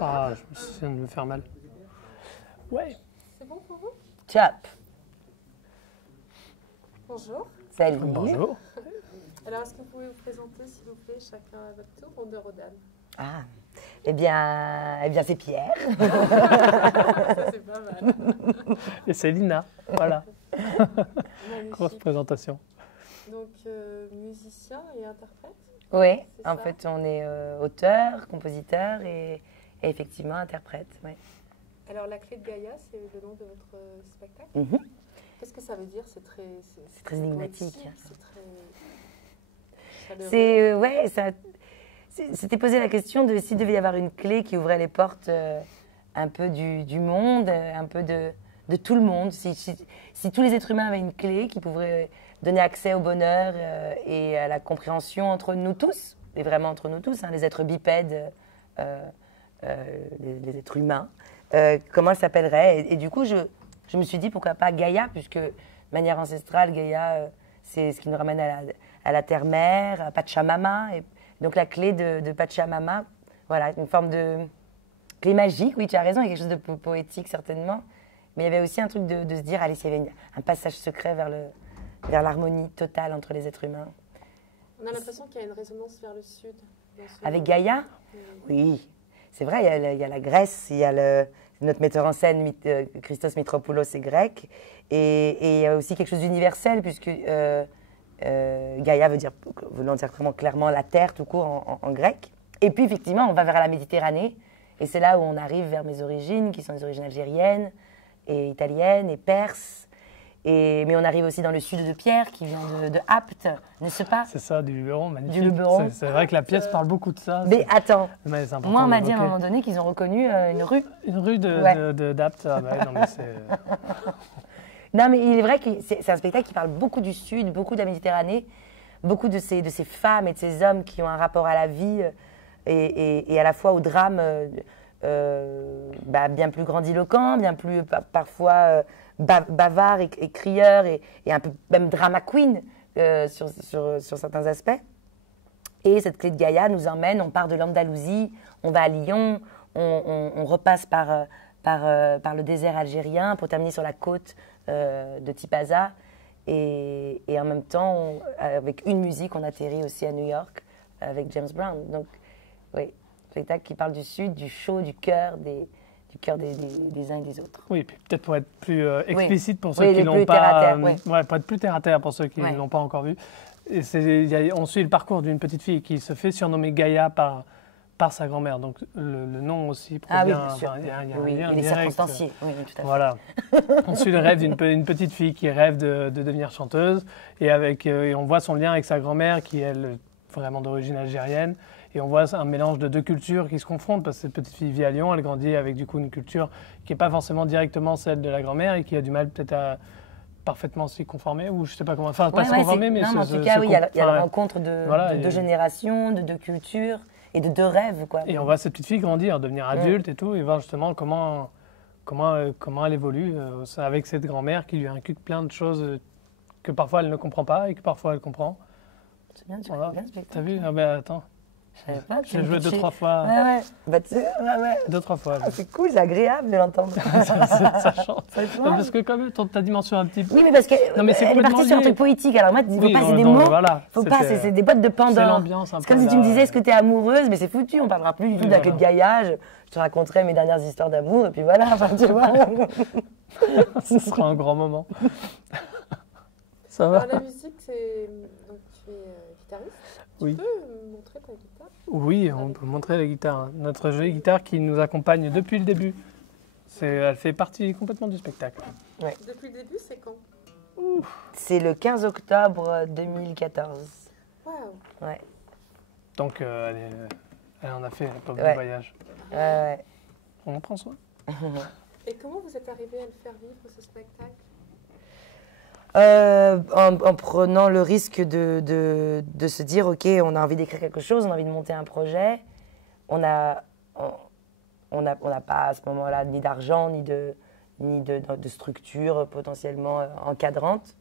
Ah, je me souviens de me faire mal. Ouais. C'est bon pour vous? Tchap. Bonjour. Salut. Bonjour. Alors, est-ce que vous pouvez vous présenter, s'il vous plaît, chacun à votre tour, honneur aux dames? Ah, eh bien c'est Pierre. Ça, c'est pas mal. Et c'est Lina. Voilà. Magnifique. Grosse présentation. Donc, musicien et interprète? Oui, C'est en ça. fait, on est auteur, compositeur et effectivement interprète. Ouais. Alors, la clé de Gaïa, c'est le nom de votre spectacle. Mhm. Qu'est-ce que ça veut dire? C'est très très énigmatique. poétique, c'est très chaleureux. C'est ouais, c'était posé la question de s'il devait y avoir une clé qui ouvrait les portes un peu du monde, un peu de tout le monde. Si tous les êtres humains avaient une clé qui pouvait donner accès au bonheur et à la compréhension entre nous tous, et vraiment entre nous tous, hein, les êtres bipèdes, les êtres humains, comment elle s'appellerait et du coup, je me suis dit pourquoi pas Gaïa, puisque de manière ancestrale, Gaïa, c'est ce qui nous ramène à la terre-mère, à Pachamama. Et donc la clé de Pachamama, voilà, une forme de clé magique, oui, tu as raison, il y a quelque chose de poétique certainement. Mais il y avait aussi un truc de se dire, allez, s'il y avait un passage secret vers l'harmonie totale entre les êtres humains. On a l'impression qu'il y a une résonance vers le sud. dans ce Avec nom. Gaïa, oui, c'est vrai, il y a la Grèce, il y a notre metteur en scène, Christos Mitropoulos, est grec, et il y a aussi quelque chose d'universel, puisque Gaïa voulant dire vraiment clairement la terre, tout court, en grec. Et puis, effectivement, on va vers la Méditerranée, et c'est là où on arrive vers mes origines, qui sont les origines algériennes, et italiennes, et perses. Mais on arrive aussi dans le sud de Pierre, qui vient de Apt, n'est-ce pas? C'est ça, du Luberon, magnifique. Du Luberon. C'est vrai que la pièce parle beaucoup de ça. Mais attends, Mais c'est important moi, on de m'a dit à un l'évoquer. moment donné qu'ils ont reconnu une rue. Une rue Ouais. d'Apt. Ah, bah, non, mais c'est... Non, mais il est vrai que c'est un spectacle qui parle beaucoup du Sud, beaucoup de la Méditerranée, beaucoup de ces femmes et de ces hommes qui ont un rapport à la vie et à la fois au drame bien plus grandiloquent, bien plus parfois bavard et crieur et un peu même drama queen sur certains aspects. Et cette clé de Gaïa nous emmène, on part de l'Andalousie, on va à Lyon, on repasse par le désert algérien pour terminer sur la côte de Tipaza. Et en même temps, avec une musique, on atterrit aussi à New York avec James Brown. Donc, oui, spectacle qui parle du Sud, du chaud, du cœur des uns et des autres. Oui, puis peut-être pour être plus explicite pour ceux Oui, qui les l'ont plus pas... terre à terre, oui. Ouais, pour être plus terre à terre pour ceux qui ne Ouais. l'ont pas encore vu. Et on suit le parcours d'une petite fille qui se fait surnommer Gaïa par sa grand-mère. Donc le nom aussi provient... Ah oui, bien sûr. enfin, il y a un Oui, lien et les direct. circonstanciés. Oui, tout à fait. Voilà. On suit le rêve d'une petite fille qui rêve de devenir chanteuse et on voit son lien avec sa grand-mère qui est elle, vraiment d'origine algérienne. Et on voit un mélange de deux cultures qui se confrontent parce que cette petite fille vit à Lyon, elle grandit avec du coup une culture qui n'est pas forcément directement celle de la grand-mère et qui a du mal peut-être à parfaitement s'y conformer ou je sais pas comment, enfin pas Ouais, s'y ouais, conformer mais non, mais en tout cas, oui, il y a la rencontre de voilà, deux générations, de deux cultures et de deux rêves, quoi. Et on voit cette petite fille grandir, devenir adulte et tout, et voir justement comment elle évolue avec cette grand-mère qui lui inculque plein de choses que parfois elle ne comprend pas et que parfois elle comprend. C'est bien, tu Voilà. vois bien ce spectacle. T'as vu? Ah ben attends, Je savais pas que j'ai joué tu- 2-3 fois. Ouais, ouais. Bah, tu sais, ouais. 2-3 fois. Ah, c'est cool, c'est agréable de l'entendre. Ça change. Ça change. Non, parce que quand même, ta dimension un petit peu... Oui, mais parce que Non, mais c'est elle est complètement partie sur un lié. truc poétique. Alors moi, il faut Oui, pas, c'est des non, mots. voilà, Faut pas, c'est des boîtes de Pandore. C'est l'ambiance un C'est peu comme si tu me là. disais, est-ce que tu es amoureuse? Mais c'est foutu, on parlera plus du tout Oui, de la queue de voilà. Gaïa. Je te raconterai mes dernières histoires d'amour, et puis voilà, enfin, tu vois. Ce sera un grand moment. Ça va? Alors, la musique, c'est. Donc, tu es guitariste. Oui. Tu peux montrer ta guitare? Oui, on peut montrer la guitare. Notre jolie guitare qui nous accompagne depuis le début. Elle fait partie complètement du spectacle. Depuis le début, c'est quand? C'est le 15 octobre 2014. Waouh! Ouais. Donc, elle en a fait un peu de Ouais. voyage. Ouais. On en prend soin. Et comment vous êtes arrivé à le faire vivre, ce spectacle? En prenant le risque de se dire, OK, on a envie d'écrire quelque chose, on a envie de monter un projet. On n'a pas à ce moment-là ni d'argent, ni de structure potentiellement encadrante.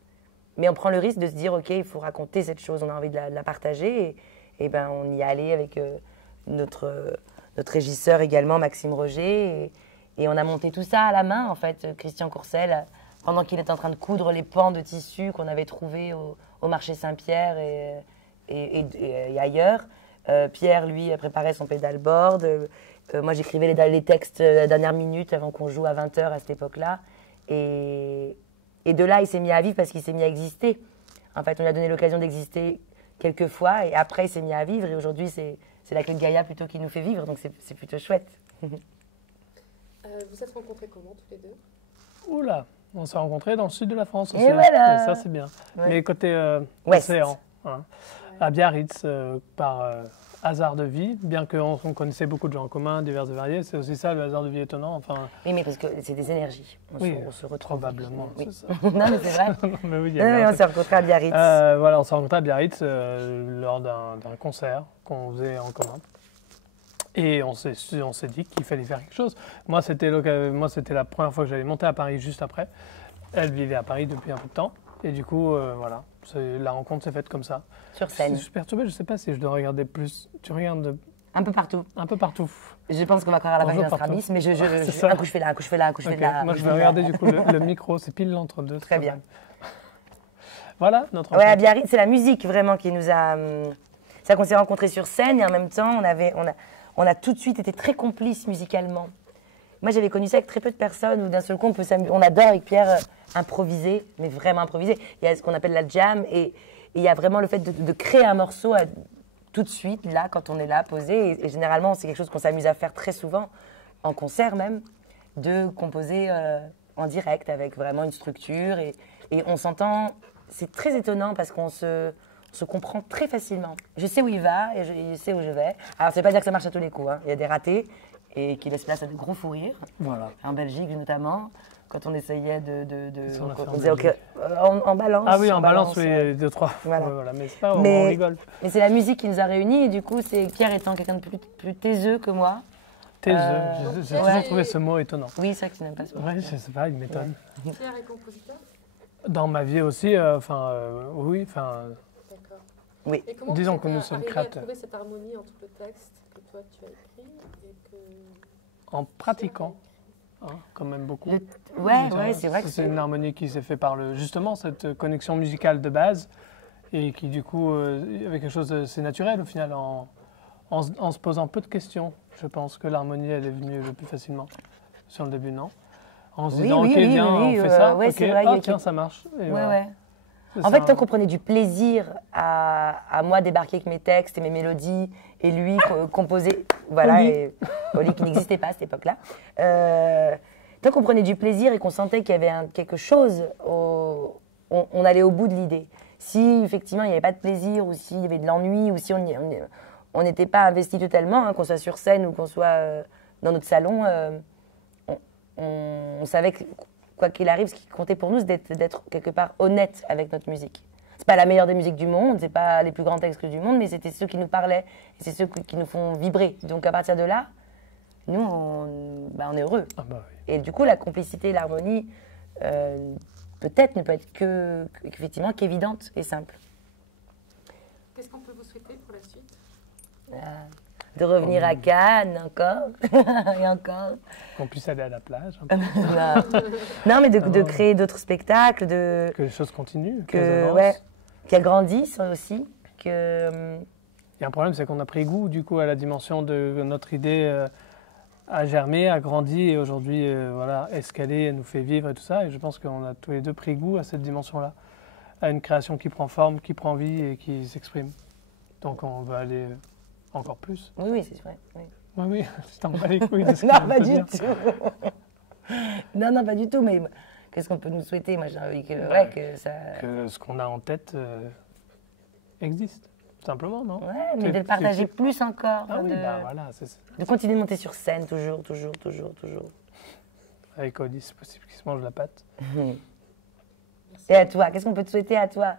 Mais on prend le risque de se dire, OK, il faut raconter cette chose, on a envie de la partager. Et ben, on y est allé avec notre notre régisseur également, Maxime Roger. Et on a monté tout ça à la main, en fait, Christian Courcel, pendant qu'il était en train de coudre les pans de tissu qu'on avait trouvés au marché Saint-Pierre et ailleurs. Pierre, lui, préparait son pédalboard. Moi, j'écrivais les textes à la dernière minute avant qu'on joue à 20h à cette époque-là. Et de là, il s'est mis à vivre parce qu'il s'est mis à exister. En fait, on lui a donné l'occasion d'exister quelques fois et après, il s'est mis à vivre. Et aujourd'hui, c'est la clé de Gaïa plutôt qui nous fait vivre. Donc, c'est plutôt chouette. Vous êtes rencontrés comment, tous les deux? Oula, on s'est rencontrés dans le sud de la France aussi. Et voilà. Et ça, c'est bien. Ouais. Mais côté Ouest. océan, hein. À Biarritz, par hasard de vie, bien qu'on connaissait beaucoup de gens en commun, divers et variés. C'est aussi ça, le hasard de vie étonnant. Enfin, Oui, mais parce que c'est des énergies. On se retrouve. probablement, Oui. c'est ça. Non, mais c'est vrai. Mais oui, il y a bien Oui, un on truc. s'est rencontrés à Biarritz. Voilà, on s'est rencontrés à Biarritz lors d'un concert qu'on faisait en commun. Et on s'est dit qu'il fallait faire quelque chose. Moi, c'était la première fois que j'allais monter à Paris juste après. Elle vivait à Paris depuis un peu de temps. Et du coup, voilà, la rencontre s'est faite comme ça. Sur Je scène. suis perturbé, je ne sais pas si je dois regarder plus. Tu regardes Un peu partout. un peu partout. Je pense qu'on va croire à la Bonjour page partout. d'Astramis, mais C'est ça. un coup je fais là, un coup je fais là, un coup je fais Ok, là. moi, je vais regarder du coup le micro, c'est pile l'entre-deux. Très bien. Voilà, notre Ouais, à rencontre. Biarritz, c'est la musique vraiment qui nous a. C'est qu'on s'est rencontrés sur scène et en même temps, on a tout de suite été très complices musicalement. Moi, j'avais connu ça avec très peu de personnes où d'un seul coup, on adore avec Pierre improviser, mais vraiment improviser. Il y a ce qu'on appelle la jam et il y a vraiment le fait de créer un morceau tout de suite, là, quand on est là, posé. Et généralement, c'est quelque chose qu'on s'amuse à faire très souvent, en concert même, de composer en direct avec vraiment une structure. Et on s'entend, c'est très étonnant parce qu'on se comprend très facilement. Je sais où il va et je sais où je vais. Alors, ça ne veut pas dire que ça marche à tous les coups, hein. Il y a des ratés et qui laissent place à de gros fous rires. Voilà. En Belgique, notamment, quand on essayait Qu'est-ce qu'on a fait en on disait, OK, Belgique en balance. Ah oui, en balance, oui, deux, trois. Voilà. Ouais, voilà. Mais c'est pas, on Mais- rigole. Mais c'est la musique qui nous a réunis et du coup, c'est Pierre étant quelqu'un de plus taiseux que moi. Taiseux. J'ai ouais. toujours trouvé ce mot étonnant. Oui, c'est vrai que tu n'aimes pas ça. Ouais, je sais pas, il m'étonne. Pierre est compositeur? Dans ma vie aussi, oui, enfin, D'accord. Oui. Et comment Disons vous que êtes nous sommes arrivé créateurs. à trouver cette harmonie entre le texte que toi tu as écrit et que en pratiquant, hein, quand même beaucoup. Ouais, c'est vrai que C'est une harmonie qui s'est fait par justement cette connexion musicale de base et qui du coup avait quelque chose d'assez naturel au final en se posant peu de questions. Je pense que l'harmonie elle est venue le plus facilement sur le début, non? En se Oui, disant oui, ok, oui, viens, oui, on fait ça, ouais, ok, c'est vrai, il y a tiens, ça marche. Et Ouais, voilà. ouais. C'est En ça, fait, tant qu'on prenait du plaisir à moi débarquer avec mes textes et mes mélodies, et lui composer, voilà, Oli. et Oli qui n'existait pas à cette époque-là. Tant qu'on prenait du plaisir et qu'on sentait qu'il y avait quelque chose, on allait au bout de l'idée. Si effectivement il n'y avait pas de plaisir, ou s'il y avait de l'ennui, ou si on n'était pas investi totalement, hein, qu'on soit sur scène ou qu'on soit dans notre salon, on savait que quoi qu'il arrive, ce qui comptait pour nous, c'est d'être quelque part honnête avec notre musique. C'est pas la meilleure des musiques du monde, c'est pas les plus grands textes du monde, mais c'était ceux qui nous parlaient, et c'est ceux qui nous font vibrer. Donc à partir de là, nous, on est heureux. Ah bah oui. Et du coup, la complicité, l'harmonie, peut-être ne peut être effectivement qu'évidente et simple. qu'est-ce qu'on peut vous souhaiter pour la suite? De revenir à Cannes encore, et encore. Qu'on puisse aller à la plage, un peu, Non, mais de créer d'autres spectacles, que les choses continuent, qu'elles avancent. ouais, qu'elles grandissent aussi, que... Il y a un problème, c'est qu'on a pris goût du coup à la dimension de notre idée a germé, a grandi et aujourd'hui voilà, escalé, elle nous fait vivre et tout ça. Et je pense qu'on a tous les deux pris goût à cette dimension-là, à une création qui prend forme, qui prend vie et qui s'exprime. Donc on va aller encore plus. Oui, oui, c'est vrai. Oui. Oui, oui, je t'en bats les couilles de ce Non, qu'on pas peut du dire. tout. Non, pas du tout, mais qu'est-ce qu'on peut nous souhaiter? Moi, j'ai envie que ça... Que ce qu'on a en tête existe, tout simplement, non? Ouais, mais de le partager plus encore. Ah oui, de... bah voilà, c'est ça. de continuer de monter sur scène, toujours. Avec Oli, c'est possible qu'il se mange la patte. Et à toi, qu'est-ce qu'on peut te souhaiter à toi?